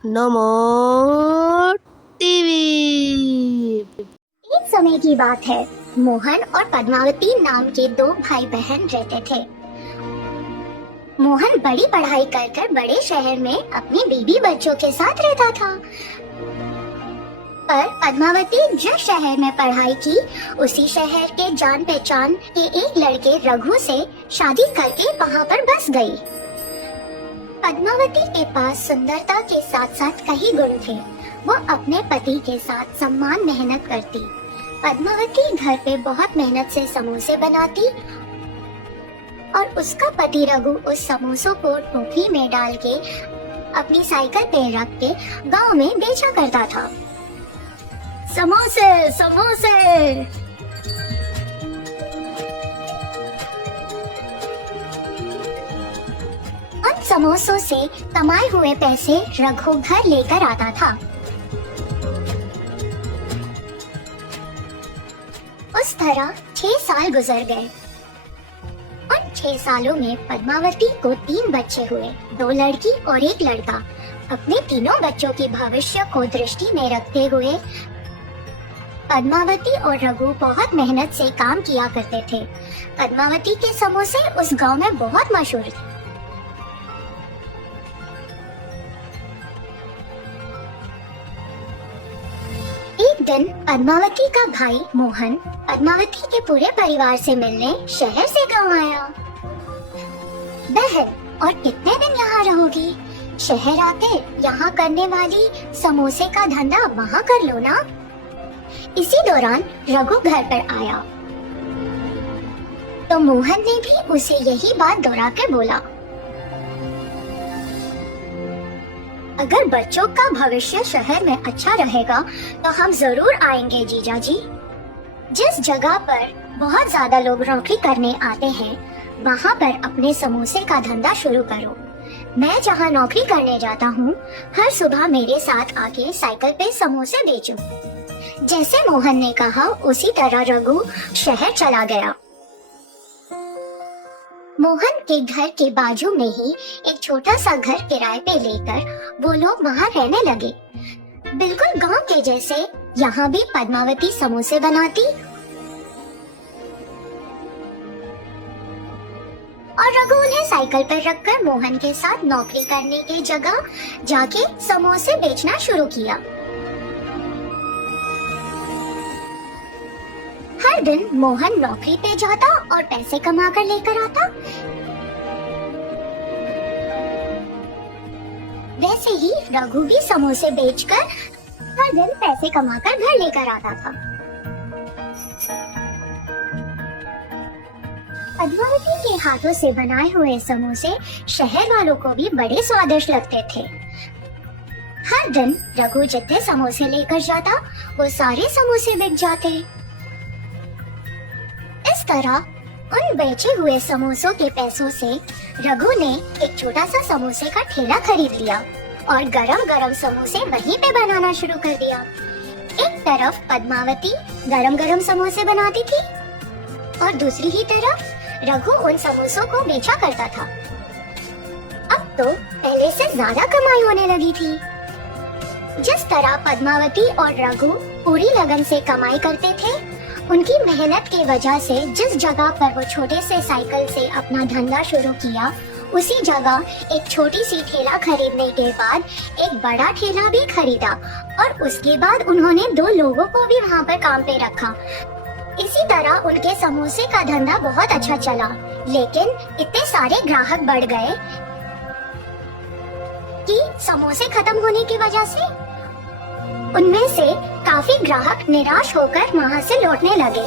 नमो TV. एक समय की बात है, मोहन और पद्मावती नाम के दो भाई बहन रहते थे। मोहन बड़ी पढ़ाई कर बड़े शहर में अपनी बीबी बच्चों के साथ रहता था, पर पद्मावती जिस शहर में पढ़ाई की, उसी शहर के जान पहचान के एक लड़के रघु से शादी करके वहाँ पर बस गई। पद्मावती के पास सुंदरता के साथ साथ कई गुण थे। वो अपने पति के साथ सम्मान मेहनत करती। पद्मावती घर पे बहुत मेहनत से समोसे बनाती और उसका पति रघु उस समोसों को टोकरी में डाल के अपनी साइकिल पे रख के गांव में बेचा करता था। समोसे समोसे। उन समोसों से कमाए हुए पैसे रघु घर लेकर आता था। उस तरह 6 साल गुजर गए। उन 6 सालों में पद्मावती को 3 बच्चे हुए, 2 लड़की और 1 लड़का। अपने तीनों बच्चों की भविष्य को दृष्टि में रखते हुए पद्मावती और रघु बहुत मेहनत से काम किया करते थे। पद्मावती के समोसे उस गांव में बहुत मशहूर थे। एक दिन पद्मावती का भाई मोहन पद्मावती के पूरे परिवार से मिलने शहर से गांव आया। बहन, और कितने दिन यहाँ रहोगी? शहर आके यहाँ करने वाली समोसे का धंधा वहाँ कर लो ना। इसी दौरान रघु घर पर आया तो मोहन ने भी उसे यही बात दोहरा कर बोला, अगर बच्चों का भविष्य शहर में अच्छा रहेगा तो हम जरूर आएंगे जीजा जी। जिस जगह पर बहुत ज्यादा लोग नौकरी करने आते हैं, वहाँ पर अपने समोसे का धंधा शुरू करो। मैं जहाँ नौकरी करने जाता हूँ, हर सुबह मेरे साथ आके साइकिल पे समोसे बेचो। जैसे मोहन ने कहा, उसी तरह रघु शहर चला गया। मोहन के घर के बाजू में ही एक छोटा सा घर किराए पे लेकर वो लोग वहाँ रहने लगे। बिल्कुल गांव के जैसे। यहाँ भी पद्मावती समोसे बनाती और रघु उन्हें साइकिल पर रखकर मोहन के साथ नौकरी करने की जगह जाके समोसे बेचना शुरू किया। हर दिन मोहन नौकरी पे जाता और पैसे कमा कर लेकर आता। वैसे ही रघु भी समोसे बेचकर हर दिन पैसे कमाकर घर लेकर आता था। पद्मावती के हाथों से बनाए हुए समोसे शहर वालों को भी बड़े स्वादिष्ट लगते थे। हर दिन रघु जितने समोसे लेकर जाता, वो सारे समोसे बिक जाते। इस तरह उन बेचे हुए समोसों के पैसों से रघु ने एक छोटा सा समोसे का ठेला खरीद लिया और गरम गरम समोसे वहीं पे बनाना शुरू कर दिया। एक तरफ पद्मावती गरम गरम समोसे बनाती थी और दूसरी ही तरफ रघु उन समोसों को बेचा करता था। अब तो पहले से ज्यादा कमाई होने लगी थी। जिस तरह पद्मावती और रघु पूरी लगन से कमाई करते थे, उनकी मेहनत की वजह से जिस जगह पर वो छोटे से साइकिल से अपना धंधा शुरू किया, उसी जगह एक छोटी सी ठेला खरीदने के बाद एक बड़ा ठेला भी खरीदा और उसके बाद उन्होंने 2 लोगों को भी वहाँ पर काम पे रखा। इसी तरह उनके समोसे का धंधा बहुत अच्छा चला, लेकिन इतने सारे ग्राहक बढ़ गए कि समोसे खत्म होने की वजह से उनमें से काफी ग्राहक निराश होकर वहाँ से लौटने लगे।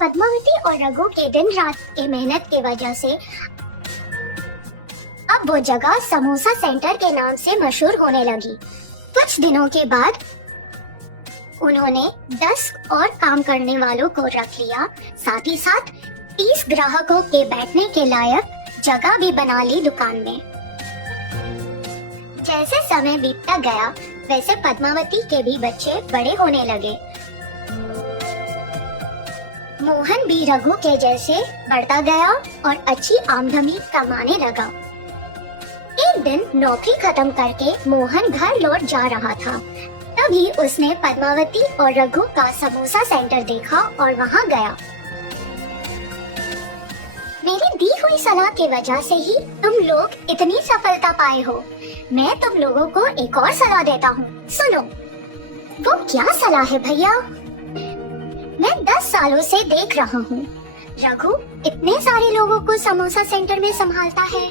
पद्मावती और रघु के दिन रात की मेहनत की वजह से अब वो जगह समोसा सेंटर के नाम से मशहूर होने लगी। कुछ दिनों के बाद उन्होंने 10 और काम करने वालों को रख लिया, साथ ही साथ 30 ग्राहकों के बैठने के लायक जगह भी बना ली दुकान में। जैसे समय बीतता गया, वैसे पद्मावती के भी बच्चे बड़े होने लगे। मोहन भी रघु के जैसे बढ़ता गया और अच्छी आमदनी कमाने लगा। एक एक दिन नौकरी खत्म करके मोहन घर लौट जा रहा था। तभी उसने पद्मावती और रघु का समोसा सेंटर देखा और वहाँ गया। मेरी दी हुई सलाह की वजह से ही तुम लोग इतनी सफलता पाए हो। मैं तुम लोगों को एक और सलाह देता हूँ, सुनो। वो क्या सलाह है भैया? मैं 10 सालों से देख रहा हूँ रघु इतने सारे लोगों को समोसा सेंटर में संभालता है।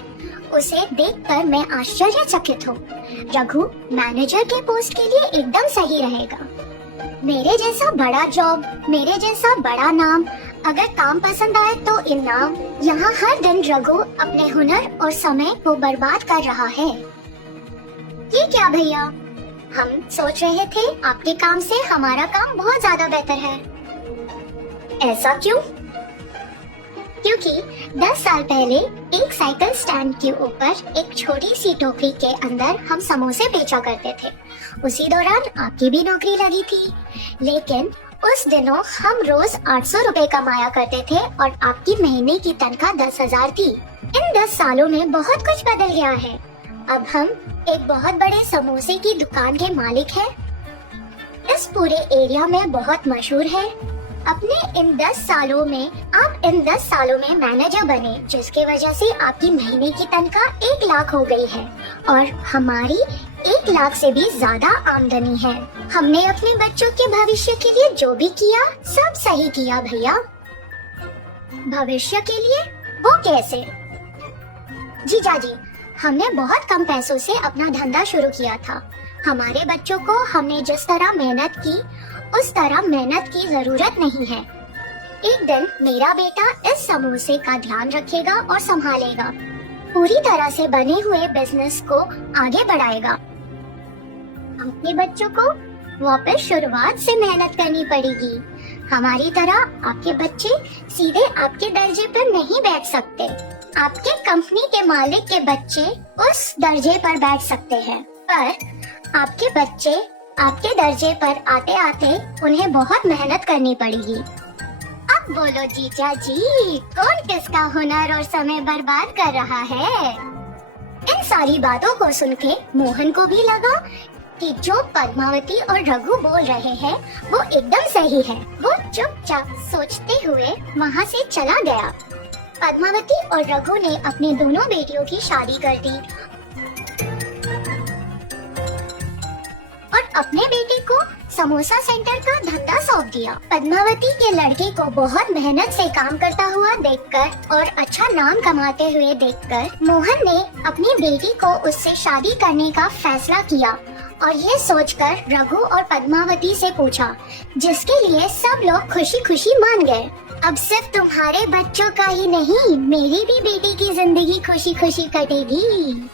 उसे देखकर मैं आश्चर्यचकित हूँ। रघु मैनेजर के पोस्ट के लिए एकदम सही रहेगा। मेरे जैसा बड़ा जॉब, मेरे जैसा बड़ा नाम, अगर काम पसंद आए तो इनाम। यहाँ हर दिन रघु अपने हुनर और समय को बर्बाद कर रहा है। ये क्या भैया? हम सोच रहे थे आपके काम से हमारा काम बहुत ज्यादा बेहतर है। ऐसा क्यों? क्योंकि 10 साल पहले एक साइकिल स्टैंड के ऊपर एक छोटी सी टोकरी के अंदर हम समोसे बेचा करते थे। उसी दौरान आपकी भी नौकरी लगी थी, लेकिन उस दिनों हम रोज 800 रुपए कमाया करते थे और आपकी महीने की तनख्वाह 10,000 थी। इन 10 सालों में बहुत कुछ बदल गया है। अब हम एक बहुत बड़े समोसे की दुकान के मालिक हैं। इस पूरे एरिया में बहुत मशहूर है। अपने इन 10 सालों में आप इन 10 सालों में मैनेजर बने, जिसके वजह से आपकी महीने की तनख्वाह 1 लाख हो गई है और हमारी 1 लाख से भी ज्यादा आमदनी है। हमने अपने बच्चों के भविष्य के लिए जो भी किया सब सही किया भैया। भविष्य के लिए? वो कैसे? जीजा जी, हमने बहुत कम पैसों से अपना धंधा शुरू किया था। हमारे बच्चों को हमने जिस तरह मेहनत की उस तरह मेहनत की जरूरत नहीं है। एक दिन मेरा बेटा इस समोसे का ध्यान रखेगा और संभालेगा, पूरी तरह से बने हुए बिजनेस को आगे बढ़ाएगा। अपने बच्चों को वापस शुरुआत से मेहनत करनी पड़ेगी। हमारी तरह आपके बच्चे सीधे आपके दर्जे पर नहीं बैठ सकते। आपके कंपनी के मालिक के बच्चे उस दर्जे पर बैठ सकते हैं, पर आपके बच्चे आपके दर्जे पर आते आते उन्हें बहुत मेहनत करनी पड़ेगी। अब बोलो जीजा जी, कौन किसका हुनर और समय बर्बाद कर रहा है? इन सारी बातों को सुन के मोहन को भी लगा कि जो पद्मावती और रघु बोल रहे हैं वो एकदम सही है। वो चुपचाप सोचते हुए वहाँ से चला गया। पद्मावती और रघु ने अपनी दोनों बेटियों की शादी कर दी और अपने बेटे को समोसा सेंटर का धंधा सौंप दिया। पद्मावती के लड़के को बहुत मेहनत से काम करता हुआ देखकर और अच्छा नाम कमाते हुए देखकर मोहन ने अपनी बेटी को उससे शादी करने का फैसला किया और ये सोचकर रघु और पद्मावती से पूछा, जिसके लिए सब लोग खुशी खुशी मान गए। अब सिर्फ तुम्हारे बच्चों का ही नहीं, मेरी भी बेटी की जिंदगी खुशी खुशी कटेगी।